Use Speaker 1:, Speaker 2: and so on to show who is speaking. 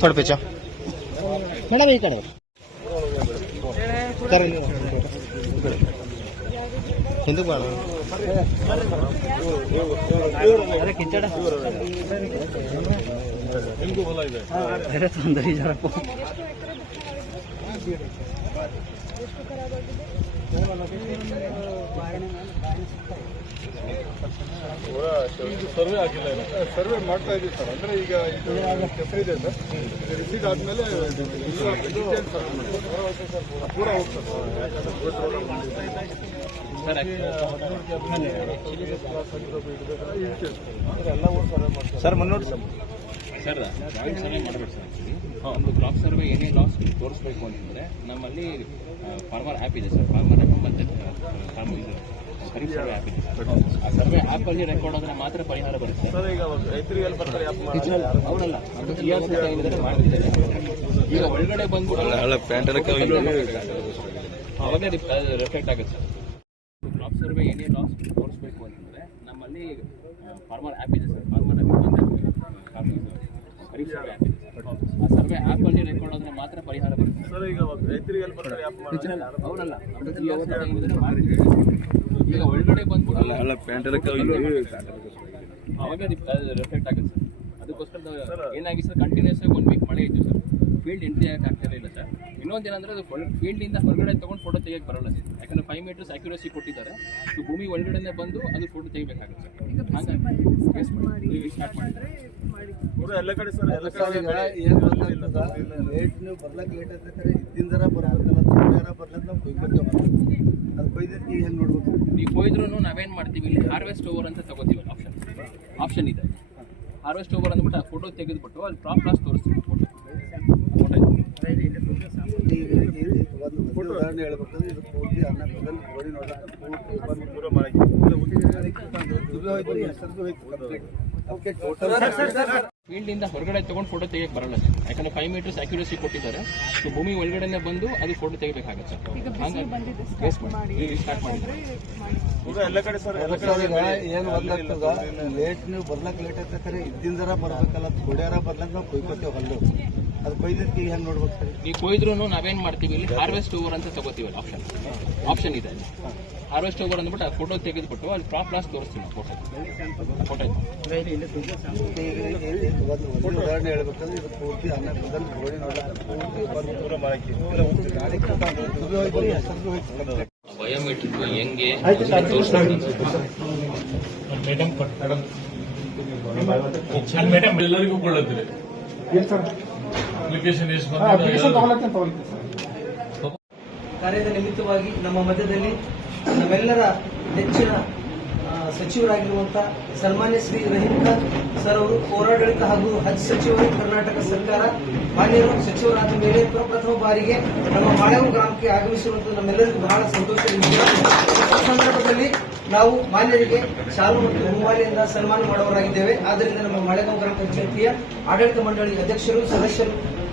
Speaker 1: थोड़ा पीछे
Speaker 2: मैडम ये
Speaker 1: कड़े ఎందుకు
Speaker 2: వాడదు కించడా ತೊಂದರೆ
Speaker 3: ಸರ್ವೆ ಆಗಿಲ್ಲ ಸರ್ವೆ ಮಾಡ್ತಾ ಇದ್ದೀವಿ ಸರ್. ಅಂದ್ರೆ ಈಗ ಇದು ಹೆಸರಿದೆ ಸರ್. ರಿಸೀಟ್ ಆದ್ಮೇಲೆ. ಪೂರ ಹೋಗ್ತದೆ
Speaker 1: ಸರ್ ಮುನ್ನೋಡಿ ಸರ್.
Speaker 4: ಸರ್ ಜಾಯಿಂಟ್ ಸರ್ವೆ ಮಾಡಬೇಕು ಸರ್ ಒಂದು ಕ್ರಾಪ್ ಸರ್ವೆ ಏನೇ ಲಾಸ್ ತೋರಿಸ್ಬೇಕು ಅಂತಂದ್ರೆ ನಮ್ಮಲ್ಲಿ ಫಾರ್ಮರ್ ಆ್ಯಪ್ ಇದೆ ಸರ್ ಫಾರ್ಮರ್ ಆ್ಯಪ್ ಮತ್ತು ಫಾರ್ಮರ್ ಇದು ಖರೀಫ್ ಸರ್ವೆ ಆ್ಯಪ್ ಇದೆ ಸರ್ ಆ ಸರ್ವೆ ಆ್ಯಪಲ್ಲಿ ರೆಕಾರ್ಡ್ ಆದರೆ ಮಾತ್ರ ಪರಿಹಾರ ಬರುತ್ತೆ. ಅವರಲ್ಲ. ಅದು ಟಿ ಆರ್ ಸಿ ಮಾಡ್ತಿದ್ದಾರೆ ಈಗ ಒಳಗಡೆ ಬಂದು ಅವಾಗಲೇ ರಿಫ್ಲೆಕ್ಟ್ ಆಗುತ್ತೆ ಸರ್ ಕ್ರಾಪ್ ಸರ್ವೆ ಏನೇ ಲಾಸ್ ತೋರಿಸ್ಬೇಕು ಅಂತಂದ್ರೆ ನಮ್ಮಲ್ಲಿ ಫಾರ್ಮರ್ ಆ್ಯಪ್ ಇದೆ ಸರ್ ಫಾರ್ಮರ್ ಆ್ಯಪ್ ಬಂದು farming ಇದು ಖರೀಫ್ ಸರ್ವೆ ಆ್ಯಪ್ ಇದೆ ಸರ್ ಆ ಸರ್ವೆ ಆ್ಯಪಲ್ಲಿ ರೆಕಾರ್ಡ್ ಆದ್ರೆ ಮಾತ್ರ ಪರಿಹಾರ ಬರುತ್ತೆ.
Speaker 3: ಸರ್ ಈಗ ರೈತರಿಗೆ ಹೆಲ್ಪ್ ಮಾಡ್ತಾರೆ
Speaker 4: ಅವರಲ್ಲ. ಅದು ಟಿ ಆರ್ ಅಂತ ಏನಿದ್ದಾರೆ ಮಾಡ್ತಿದ್ದಾರೆ ಈಗ ಒಳಗಡೆ ಬಂದು ಅವಾಗ ರಿಫ್ಲೆಕ್ಟ್ ಆಗುತ್ತೆ ಸರ್. ಅದಕ್ಕೋಸ್ಕರ ಏನಾಗಿ ಸರ್ ಕಂಟಿನ್ಯೂಸ್ ಆಗಿ ಒನ್ ವೀಕ್ ಮಳೆ ಇತ್ತು ಸರ್. ಫೀಲ್ಡ್ ಎಂಟ್ರಿ ಆಗಕ್ಕೆ ಆಗ್ತಿರಲಿಲ್ಲ ಸರ್. ಇನ್ನೊಂದು ಏನಂದ್ರೆ ಅದು ಫೀಲ್ಡಿಂದ ಹೊರಗಡೆ ತಗೊಂಡು ಫೋಟೋ ತೆಗೆಯಕ್ಕೆ ಬರಲ್ಲ ಸರ್. ಯಾಕಂದ್ರೆ ಫೈವ್ ಮೀಟರ್ಸ್ ಅಕ್ಯುರಸಿ ಕೊಟ್ಟಿದ್ದಾರೆ. ಸೊ ಭೂಮಿ ಒಳಗಡೆನೆ ಬಂದು ಅದು ಫೋಟೋ ತೆಗಿಬೇಕಾಗುತ್ತೆ ಸರ್.
Speaker 3: ಎಲ್ಲ ಕಡೆ ಎಲ್ಲ
Speaker 2: ಏನು ಲೇಟ್ ನೀವು ಬರ್ಲಕ್ಕೆ ಲೇಟ್ ಆಗ್ತದೆ ಇದ್ದಿಂದರ ಬರ್ಬೇಕಲ್ಲ ತೊಂದರೆ ಬರ್ಲಕ್ಕೆ ನಾವು ಕೊಯ್ಕೊತೇವೆ ಅದು ಕೊಯ್ದಕ್ಕೆ ಹೆಂಗೆ ನೋಡ್ಬೇಕು
Speaker 4: ಈಗ ಕೊಯ್ದ್ರೂ ನಾವೇನು ಮಾಡ್ತೀವಿ? ಇಲ್ಲಿ ಹಾರ್ವೆಸ್ಟ್ ಓವರ್ ಅಂತ ತಗೋತೀವಿ ಆಪ್ಷನ್ ಆಪ್ಷನ್ ಇದೆ. ಹಾರ್ವೆಸ್ಟ್ ಓವರ್ ಅಂದ್ಬಿಟ್ಟು ಆ ಫೋಟೋ ತೆಗೆದುಬಿಟ್ಟು ಅಲ್ಲಿ ಪ್ರಾಪ್ ಕ್ಲಾಸ್ ತೋರಿಸ್ತೀವಿ ಫೋಟೋ
Speaker 2: ಒಂದು ಒಂದು ಉದಾಹರಣೆ ಹೇಳ್ಬೇಕಂದ್ರೆ ಇದು ಪೂರ್ತಿ ಅನ್ನ ಬದಲು ಗೋಡಿ ನೋಡಕ್ಕೆ ಪೂರ್ತಿ ಬಂದು
Speaker 3: ಪೂರ ಮಾಡಕ್ಕೆ
Speaker 2: ಇದು ಹೋಯ್ತು ಹೆಸರು ಹೋಯ್ತು ಕಂಪ್ಲೀಟ್ ಓಕೆ ಟೋಟಲ್
Speaker 4: ಫೀಲ್ಡಿಂದ ಹೊರಗಡೆ ತಗೊಂಡು ಫೋಟೋ ತೆಗೆಯಕ್ಕೆ ಬರಲ್ಲ ಸರ್. ಯಾಕಂದ್ರೆ ಫೈವ್ ಮೀಟರ್ಸ್ ಅಕ್ಯುರಸಿ ಕೊಟ್ಟಿದ್ದಾರೆ. ಸೊ ಭೂಮಿ ಒಳಗಡೆನೆ ಬಂದು ಅದು ಫೋಟೋ ತೆಗಿಬೇಕಾಗುತ್ತೆ
Speaker 2: ಏನು ಲೇಟ್ ನೀವು ಬರ್ಲಕ್ ಲೇಟ್ ಆಗ್ತದೆ ಇದ್ದಿಂದರ ಬರ್ಬೇಕಲ್ಲ ಕೊಡ್ಯಾರ ಬರ್ಲಕ್ ನಾವು ಕುಯ್ಕೊತೇವೆ ಹೊಲ್ಲು ಅದು ಕೊಯ್ದಕ್ಕೆ ಹೆಂಗೆ ನೋಡ್ಬೇಕು ಸರ್?
Speaker 4: ನೀವು ಕೊಯ್ದ್ರು ನಾವೇನು ಮಾಡ್ತೀವಿ ಇಲ್ಲಿ? ಹಾರ್ವೆಸ್ಟ್ ಓವರ್ ಅಂತ ತಗೋತೀವಿ ಆಪ್ಷನ್ ಆಪ್ಷನ್ ಇದೆ ಅಲ್ಲಿ. ಹಾರ್ವೆಸ್ಟ್ ಓವರ್ ಅಂದ್ಬಿಟ್ಟು ಆ ಫೋಟೋ ತೆಗೆದುಬಿಟ್ಟು ಅಲ್ಲಿ ಕ್ರಾಪ್ ಲಾಸ್ ತೋರಿಸ್ತೀವಿ ನಾವು ಫೋಟೋ ಫೋಟೋ
Speaker 2: ಉದಾಹರಣೆ ಹೇಳ್ಬೇಕಂದ್ರೆ ಇದು ಪೂರ್ತಿ
Speaker 4: ಬಯೋಮೆಟ್ರಿಕ್ ಹೆಂಗೆ
Speaker 5: ಮೇಡಮ್ ಎಲ್ಲರಿಗೂ ಕೊಳ್ಳುತ್ತೀರಿ ಅಪ್ಲಿಕೇಶನ್ ಎಷ್ಟು
Speaker 6: ಕಾರ್ಯದ ನಿಮಿತ್ತವಾಗಿ ನಮ್ಮ ಮಧ್ಯದಲ್ಲಿ ನಮ್ಮೆಲ್ಲರ ನೆಚ್ಚಿನ ಸಚಿವರಾಗಿರುವಂತಹ ಸಚಿವರಾಗಿರುವಂತ ಸನ್ಮಾನ್ಯ ಶ್ರೀ ರಹೀಂ ಖಾನ್ ಸರ್ ಅವರು ಪೌರಾಡಳಿತ ಹಾಗೂ ಹಜ್ ಸಚಿವರು ಕರ್ನಾಟಕ ಸರ್ಕಾರ ಮಾನ್ಯರು ಸಚಿವರಾದ ಮೇಲೆ ಪ್ರಪ್ರಥಮ ಬಾರಿಗೆ ನಮ್ಮ ಮಾಳವ ಗ್ರಾಮಕ್ಕೆ ಆಗಮಿಸಿರುವಂತಹ ನಮ್ಮೆಲ್ಲರಿಗೂ ಬಹಳ ಸಂತೋಷ ಸಂದರ್ಭದಲ್ಲಿ ನಾವು ಮಾನ್ಯರಿಗೆ ಶಾಲು ಮತ್ತು ಹೂಮಾಲೆಯಿಂದ ಸನ್ಮಾನ ಮಾಡುವವರಾಗಿದ್ದೇವೆ. ಆದ್ದರಿಂದ ನಮ್ಮ ಮಾಳೆಗಾಂವ್ ಗ್ರಾಮ ಪಂಚಾಯತಿಯ ಆಡಳಿತ ಮಂಡಳಿ ಅಧ್ಯಕ್ಷರು ಸದಸ್ಯರು